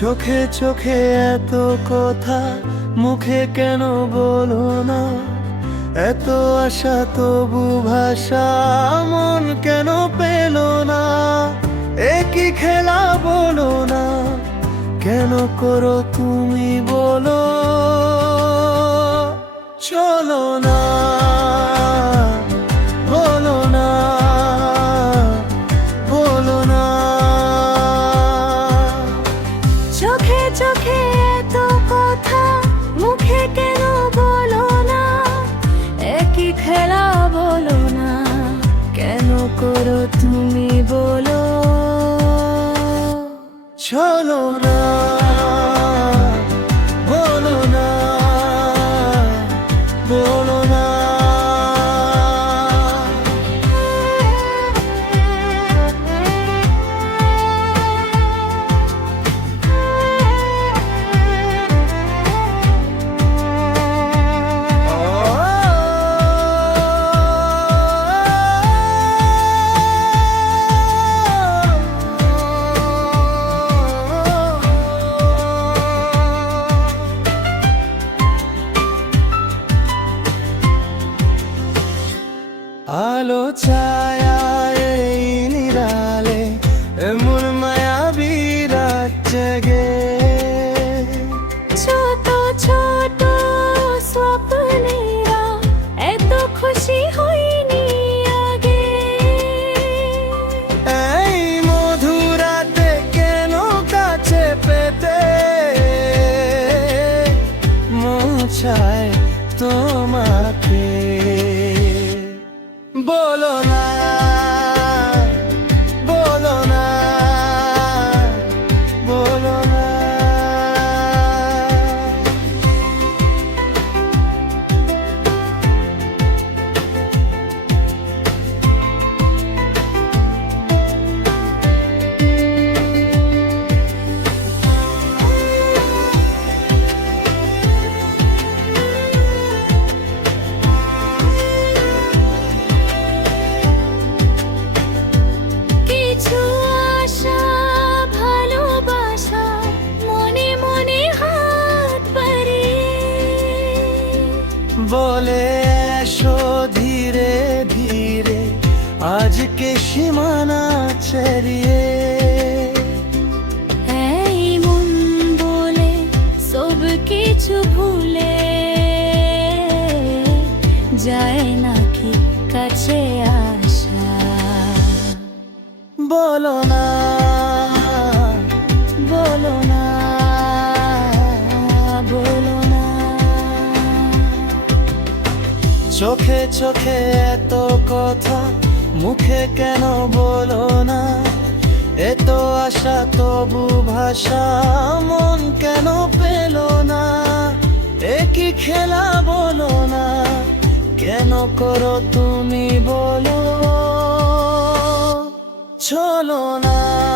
চোখে চোখে এত কথা, মুখে কেন বলো না? এত আশা, তবু ভাষা মন কেন পেল না? একই খেলা বলো না? কেন করো তুমি বলো? চলো তুমি বলো। চলো না। আলো ছায়া এই নিরালে এমন মায়াবী রাত জেগে। ছোট ছোট স্বপ্নেরা এত খুশি হইনি আগে। এই মধুরাতে কেন কাছে পেতে? মন চায় তোমাকে। বলো না বলে এসো ধীরে ধীরে আজকে সীমানা ছাড়িয়ে এই মন বলে সব কিছু ভুলে যায় নাকি কাছে আসা? বলো না বলো না। চোখে চোখে এত কথা, মুখে কেন বলো না? এত আশা, তবু ভাষা মন কেন পেল না? একই খেলা বলো না? কেন করো তুমি বলো? চলো না।